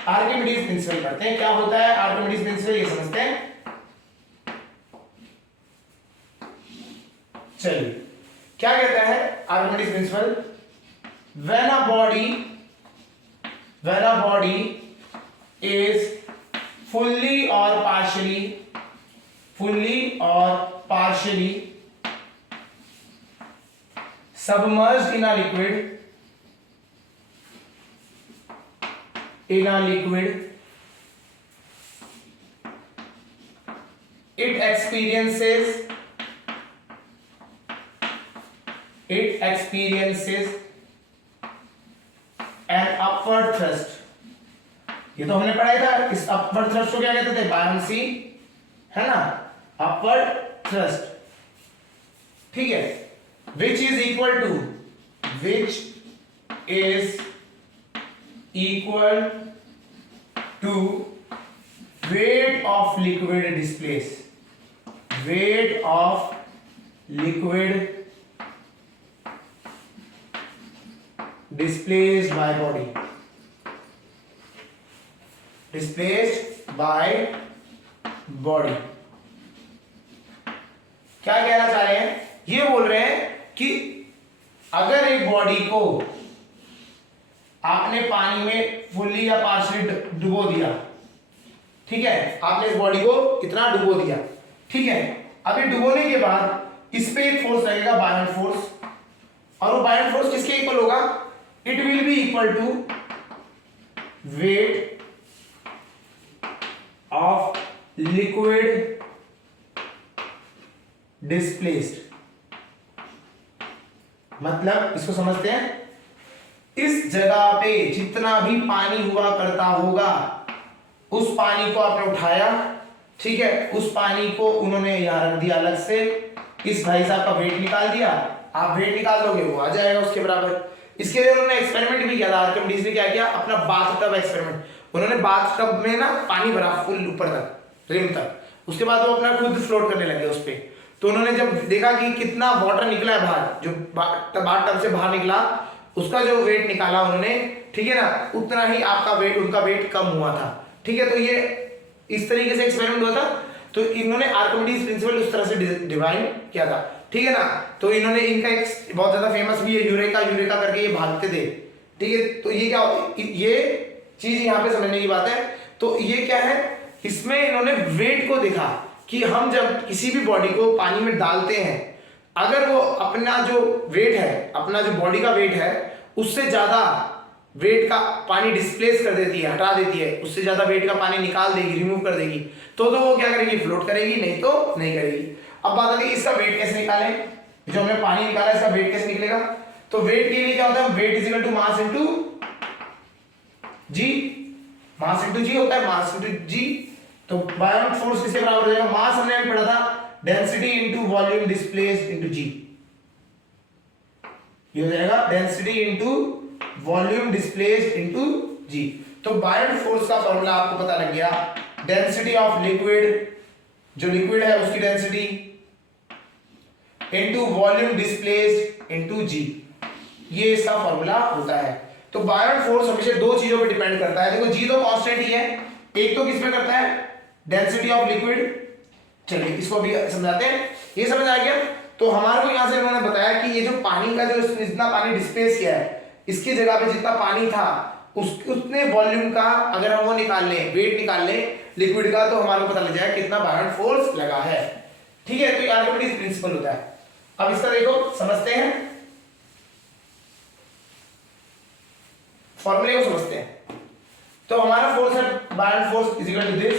आर्किमिडीज प्रिंसिपल पढ़ते हैं। क्या होता है आर्किमिडीज प्रिंसिपल, ये समझते हैं। चलिए क्या कहता है Archimedes principal, when a body is fully or partially submerged in a liquid, it experiences an upward thrust। ये तो हमने पढ़ा था, इस अपवर्ड थ्रस्ट को क्या कहते थे, बायंसी, है ना, अपवर्ड थ्रस्ट, ठीक है, which is equal to weight of liquid displaced by body, क्या कहना चाह रहे हैं, ये बोल रहे हैं कि अगर एक बॉडी को आपने पानी में फुल्ली या पार्शियली डुबो दिया, ठीक है, आपने इस बॉडी को इतना डुबो दिया, ठीक है, अभी डुबोने के बाद इस पे एक फोर्स लगेगा, बायंट फोर्स, और वो बायंट फोर्स किसके इक्वल होगा, it will be equal to weight of liquid displaced. मतलब इसको समझते हैं, इस जगह पे जितना भी पानी हुआ करता होगा, उस पानी को आपने उठाया, ठीक है, उस पानी को उन्होंने यहां रख दिया अलग से, इस भाई साहब का वेट निकाल दिया, आप वेट निकाल दोगे वो आ जाएगा उसके बराबर। इसके लिए उन्होंने एक्सपेरिमेंट भी किया था, आर्किमिडीज ने क्या किया, अपना बाथटब एक्सपेरिमेंट, उन्होंने बाथटब में ना पानी भरा फुल ऊपर तक, रिम तक, उसके बाद वो अपना खुद फ्लोट करने लगे उस पे। तो उन्होंने जब देखा कि कितना वाटर निकला है बाहर, जो बाथटब से बाहर निकला, उसका जो वेट निकाला उन्होंने, ठीक है ना, उतना ही आपका वेट, उनका वेट कम हुआ था, ठीक है। तो ये इस तरीके से एक्सपेरिमेंट हुआ था, तो इन्होंने आर्किमिडीज प्रिंसिपल उस तरह से डिवाइन किया था, ठीक है ना। तो इन्होंने, इनका एक बहुत ज्यादा फेमस भी है यूरेका करके, ये भागते थे, ठीक है। तो ये क्या, ये चीज यहाँ पे समझने की बात है। तो ये क्या है, इसमें इन्होंने वेट को देखा कि हम जब किसी भी बॉडी को पानी में डालते हैं, अगर वो अपना जो वेट है, अपना जो बॉडी का वेट है, उससे ज्यादा वेट का पानी डिस्प्लेस कर देती है, हटा देती है, उससे ज्यादा वेट का पानी निकाल देगी, रिमूव कर देगी, तो वो क्या करेगी, फ्लोट करेगी, नहीं तो नहीं करेगी। अब बात आती है इसका वेट कैसे निकालें, जो हमने पानी निकाला इसका वेट कैसे निकलेगा। तो वेट के लिए क्या होता है, weight is equal to mass into g, mass into g होता है, मास इनटू जी। तो बायोट फोर्स किसके बराबर हो जाएगा, मास हमने अभी पढ़ा था, density into volume displaced into g, ये हो जाएगा density into volume displaced into g. तो बायोट फोर्स का फॉर्मूला आपको पता लग गया, डेंसिटी ऑफ लिक्विड, जो लिक्विड है उसकी density into volume displaced into g, ये इसका फॉर्मूला होता है। तो बायोट फोर्स हमेशा दो चीजों पे डिपेंड करता है। देखो जी तो कांस्टेंट ही है, एक तो किस पे करता है, डेंसिटी ऑफ लिक्विड। चलिए इसको भी समझाते हैं, ये समझ आ गया। तो हमारे को यहां से उन्होंने बताया कि ये जो पानी का, जो जितना पानी डिस्प्लेस किया है, इसकी जगह पे जितना पानी था उतने वॉल्यूम का अगर हम वो निकाल लें, वेट निकाल लें लिक्विड का, तो हमारे को पता लग जाएगा कितना बायोट फोर्स लगा है, ठीक है। तो ये आर्किमिडीज प्रिंसिपल होता है। अब इसका देखो समझते हैं, फॉर्मूले को समझते हैं। तो हमारा फोर्स है, buoyant force is equal to this,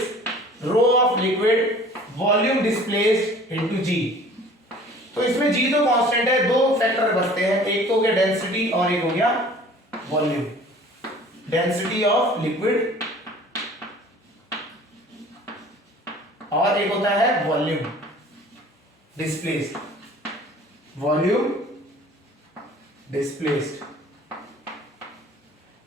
rho of liquid volume displaced into g. तो इसमें जी तो कांस्टेंट है, दो फैक्टर बचते हैं, एक तो हो गया डेंसिटी और एक हो गया वॉल्यूम, डेंसिटी ऑफ लिक्विड और एक होता है वॉल्यूम डिस्प्लेस्ड, वॉल्यूम डिस्प्लेस्ड।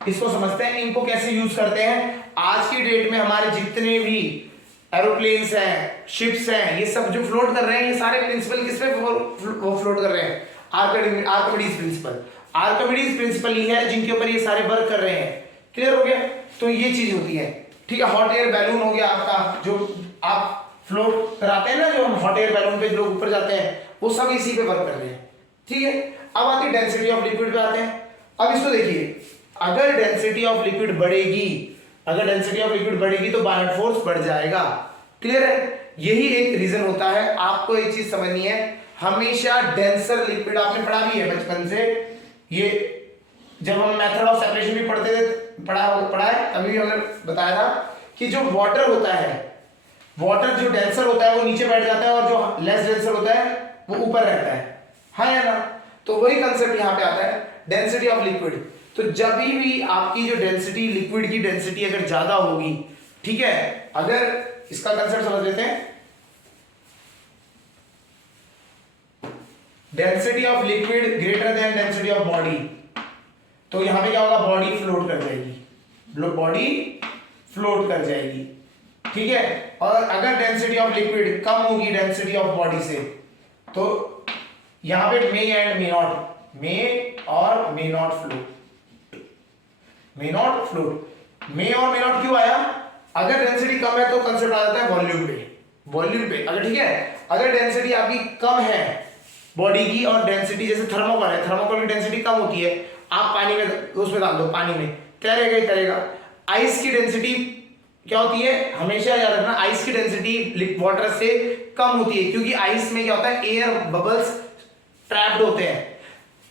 इसको समझते हैं, इनको कैसे यूज करते हैं। आज की डेट में हमारे जितने भी एरोप्लेन्स हैं, शिप्स हैं, ये सब जो फ्लोट कर रहे हैं, ये सारे प्रिंसिपल किस पे वो फ्लोट कर रहे हैं? Archimedes principal. आर्किमिडीज प्रिंसिपल ही है जिनके ऊपर ये सारे वर्क कर रहे हैं। क्लियर हो गया? तो ये चीज होती है, ठीक है। हॉट एयर बैलून हो गया आपका, जो आप फ्लोट कराते हैं ना, जो हम हॉट एयर बैलून पे लोग ऊपर जाते हैं, वो सब इसी पे वर्क कर रहे हैं, ठीक है। अब आती है डेंसिटी ऑफ लिक्विड पे आते हैं। अब इसको देखिए, अगर डेंसिटी ऑफ लिक्विड बढ़ेगी, अगर डेंसिटी ऑफ लिक्विड बढ़ेगी तो बायोट फोर्स बढ़ जाएगा। क्लियर है? यही एक रीजन होता है। आपको एक चीज समझनी है, हमेशा डेंसर लिक्विड, आपने पढ़ा भी है बचपन से, ये जब हम मेथड ऑफ सेपरेशन भी पढ़ते थे, पढ़ा है, अभी भी हमने बताया था कि जो वाटर होता है, वाटर जो डेंसर होता है वो नीचे बैठ जाता है और जो लेस डेंसर होता है वो ऊपर रहता है, हाँ या ना? तो वही कंसेप्ट यहाँ पे आता है, डेंसिटी ऑफ लिक्विड। तो जब भी आपकी जो डेंसिटी, लिक्विड की डेंसिटी अगर ज्यादा होगी, ठीक है, अगर इसका कंसेप्ट समझ लेते हैं, density of liquid greater than density of body, तो यहां पे क्या होगा? बॉडी फ्लोट कर जाएगी, बॉडी फ्लोट कर जाएगी, ठीक है। और अगर डेंसिटी ऑफ लिक्विड कम होगी डेंसिटी ऑफ बॉडी से, तो यहां पे मे एंड मे नॉट, मे और may not float, may not float. May और मे नॉट क्यों आया? अगर डेंसिटी कम है तो कंसेप्ट आ जाता है वॉल्यूम पे, वॉल्यूम पे। अगर ठीक है, अगर डेंसिटी आपकी कम है बॉडी की, और डेंसिटी जैसे थर्मोकोल है, थर्मोकोल की डेंसिटी कम होती है, आप पानी में उसमें डाल दो, पानी में तैरेगा ही तैरेगा। आइस की डेंसिटी क्या होती है? हमेशा याद रखना, आइस की डेंसिटी वाटर से कम होती है, क्योंकि आइस में क्या होता है? एयर बबल्स ट्रैप्ड होते हैं।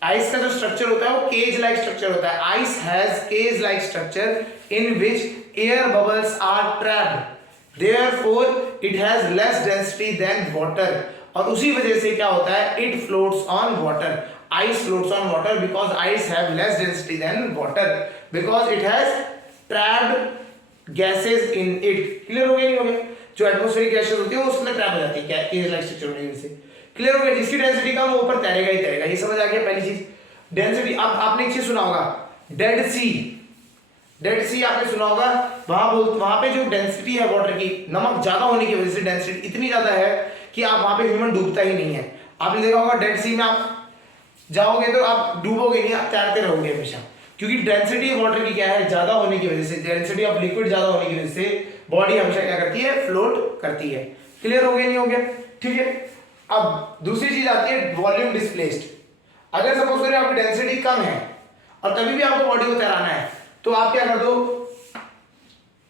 आइस का जो स्ट्रक्चर होता है वो केज लाइक स्ट्रक्चर होता है। Ice has cage like structure in which air bubbles are trapped, therefore it has less density than water, और उसी वजह से क्या होता है? It floats on water. Ice floats on water because ice have less density than water, because it has trapped gases in it. Clear हो गया? नहीं हो गया? जो एटमॉस्फेरिक गैसेस होती है वो उसमें ट्रैप हो जाती है केज लाइक स्ट्रक्चर होने की वजह से। क्लियर हो गया? जिसकी डेंसिटी कम वो ऊपर तैरेगा ही तैरेगा, ये समझ आ गया पहली चीज। डेंसिटी, अब आपने एक चीज सुना होगा, डेड सी, डेड सी आपने सुना होगा, वहां पे जो डेंसिटी है वाटर की, नमक ज्यादा होने की वजह से डेंसिटी इतनी ज्यादा है कि आप वहां पे ह्यूमन डूबता ही नहीं है। आपने देखा होगा डेड सी में आप जाओगे तो आप डूबोगे नहीं, आप तैरते रहोगे हमेशा, क्योंकि डेंसिटी वाटर की क्या है? ज्यादा होने की वजह से, डेंसिटी ऑफ लिक्विड ज्यादा होने की वजह से बॉडी हमेशा क्या करती है? फ्लोट करती है। क्लियर हो गया? नहीं हो गया? ठीक है। अब दूसरी चीज आती है वॉल्यूम डिस्प्लेस्ड। अगर सपोज करें आपकी डेंसिटी कम है और तभी भी आपको बॉडी को तैराना है, तो आप क्या कर दो?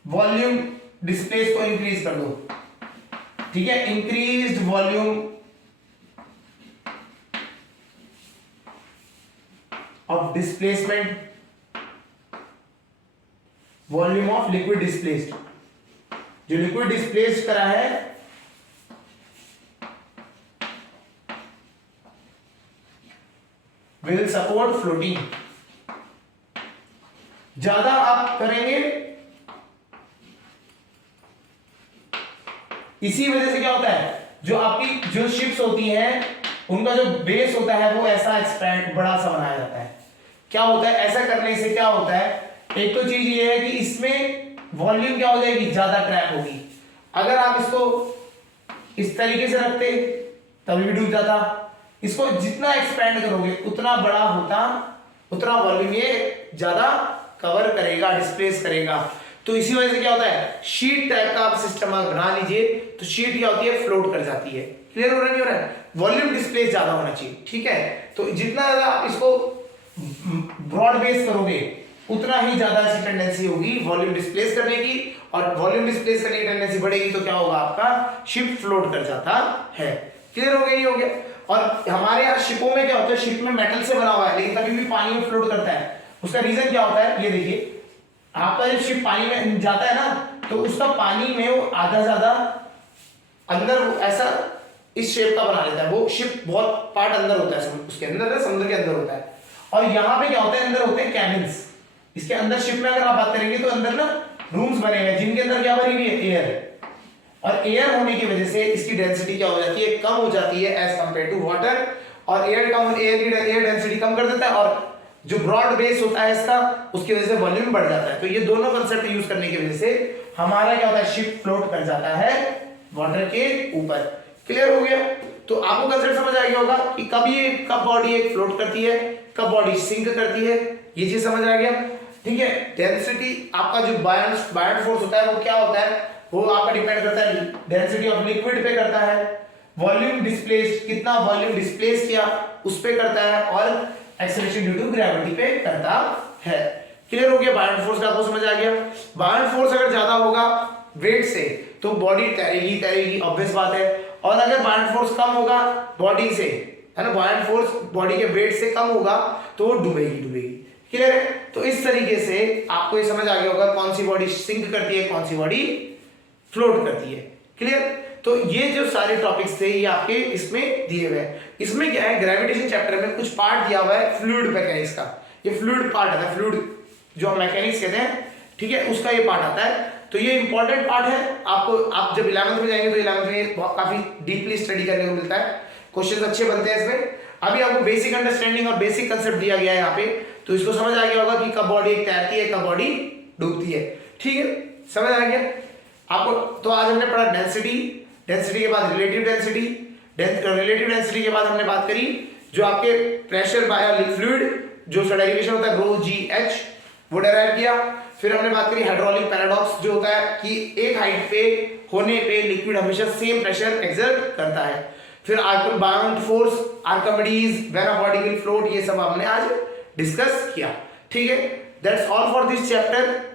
वॉल्यूम डिस्प्लेस को इंक्रीज कर दो, ठीक है। Increased volume of displacement, volume of liquid displaced, जो लिक्विड डिस्प्लेस करा है विल सपोर्ट फ्लोटिंग। ज्यादा आप करेंगे, इसी वजह से क्या होता है? जो आपकी जो शिप्स होती हैं उनका जो बेस होता है वो ऐसा एक्सपैंड बड़ा सा बनाया जाता है। क्या होता है ऐसा करने से? क्या होता है? एक तो चीज ये है कि इसमें वॉल्यूम क्या हो जाएगी? ज्यादा ट्रैप होगी। अगर आप इसको इस तरीके से रखते तभी भी डूब जाता। इसको जितना एक्सपैंड करोगे उतना बड़ा होता, उतना वॉल्यूम ये ज्यादा कवर करेगा, डिस्प्लेस करेगा। तो इसी वजह से क्या होता है? शीट टाइप का आप सिस्टम बना लीजिए, तो शीट क्या होती है? फ्लोट कर जाती है। क्लियर हो रहा है? नहीं हो रहा है? वॉल्यूम डिस्प्लेस ज्यादा होना चाहिए, ठीक है। तो जितना ज्यादा आप इसको ब्रॉड बेस करोगे उतना ही ज्यादा ऐसी टेंडेंसी होगी वॉल्यूम डिस्प्लेस करने की, और वॉल्यूम डिस्प्लेस करने की टेंडेंसी बढ़ेगी तो क्या होगा? आपका शिप फ्लोट कर जाता है। क्लियर हो गया? नहीं हो गया? और हमारे यहाँ शिपों में क्या होता है? शिप में मेटल से बना हुआ है लेकिन तभी भी पानी में फ्लोट करता है। उसका रीजन क्या होता है? ये देखिए, आपका जब शिप पानी में जाता है ना, तो उसका पानी में वो आधा ज्यादा अंदर ऐसा इस शेप का बना लेता है। वो शिप बहुत पार्ट अंदर होता है, उसके अंदर, समुद्र के अंदर होता है। और यहाँ पे क्या होता है? अंदर होते हैं कैबिन्स। इसके अंदर शिप में अगर आप बात करेंगे तो अंदर ना रूम्स बने हुए हैं जिनके अंदर क्या भरी हुई है? एयर। और एयर होने की वजह से इसकी डेंसिटी क्या हो जाती है? कम हो जाती है एज कंपेयर टू वाटर। और एयर डेंसिटी कम कर देता है और जो ब्रॉड बेस होता है इसका, उसकी वजह से वॉल्यूम बढ़ जाता है। तो ये दोनों कंसेप्ट यूज करने की वजह से हमारा क्या होता है, शिप फ्लोट कर जाता है वाटर के ऊपर। क्लियर हो गया? तो आपको कंसेप्ट समझ आ गया होगा कि कब बॉडी एक फ्लोट करती है, कब बॉडी सिंक करती है, ये चीज समझ आ गया। ठीक है, डेंसिटी आपका जो बायन फोर्स होता है वो क्या होता है, वो आपका डिपेंड करता है डेंसिटी ऑफ लिक्विड पे करता है, वॉल्यूम डिस्प्लेस्ड, कितना वॉल्यूम डिस्प्लेस किया उस पे करता है, और एक्सेलरेशन ड्यू टू ग्रेविटी पे करता है। क्लियर हो गया? बायन फोर्स का आपको समझ आ गया। बायन फोर्स अगर ज्यादा होगा वेट से तो बॉडी तैरेगी ऑब्वियस बात है, और अगर बायन फोर्स कम होगा बॉडी से, है ना, बायन फोर्स बॉडी के वेट से कम होगा तो वो डूबेगी। क्लियर है? तो इस तरीके से आपको ये समझ आ गया होगा कौन सी बॉडी सिंक करती है, कौन सी बॉडी फ्लोट करती है। क्लियर? तो ये जो सारे टॉपिक्स थे ये आपके इसमें दिए हुए हैं। इसमें क्या है, ग्रेविटेशन चैप्टर में कुछ पार्ट दिया हुआ है फ्लूइड मैकेनिक्स का, ये फ्लूइड पार्ट आता है, फ्लूइड जो हम मैकेनिक्स कहते हैं, ठीक है, उसका ये पार्ट आता है। तो ये इंपॉर्टेंट पार्ट है आपको, आप जब 11th में जाएंगे तो 11th में काफी डीपली स्टडी करने को मिलता है, क्वेश्चन अच्छे बनते हैं इसमें। अभी आपको बेसिक अंडरस्टैंडिंग और बेसिक कंसेप्ट दिया गया है यहाँ पे, तो इसको समझ आ गया होगा कि कब बॉडी तैरती है, कब बॉडी डूबती है। ठीक है, समझ आ गया आपको? तो आज हमने पढ़ा डेंसिटी के बाद रिलेटिव डेंसिटी के बाद हमने बात करी जो आपके प्रेशर बाय फ्लूइड, जो उसका डेरिवेशन होता है रो जी एच, वो डेराइव किया। फिर हमने बात करी हाइड्रोलिक पैराडॉक्स, जो होता है कि एक हाइट पे होने पे लिक्विड हमेशा सेम प्रेशर एक्सर्ट करता है। फिर bound force, Archimedes, when a body will float, ये सब हमने आज डिस्कस किया। ठीक है, that's all for this chapter.